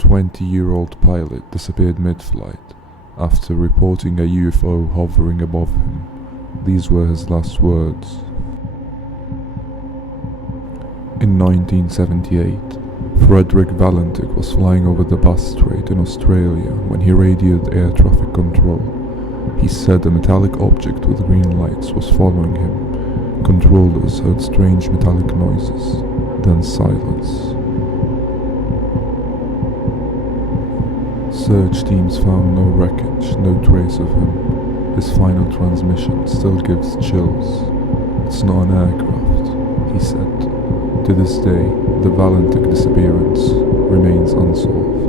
20-year-old pilot disappeared mid-flight after reporting a UFO hovering above him. These were his last words. In 1978, Frederick Valentich was flying over the Bass Strait in Australia when he radioed air traffic control. He said a metallic object with green lights was following him. Controllers heard strange metallic noises, then silence. Search teams found no wreckage, no trace of him. His final transmission still gives chills. "It's not an aircraft," he said. To this day, the Valentich disappearance remains unsolved.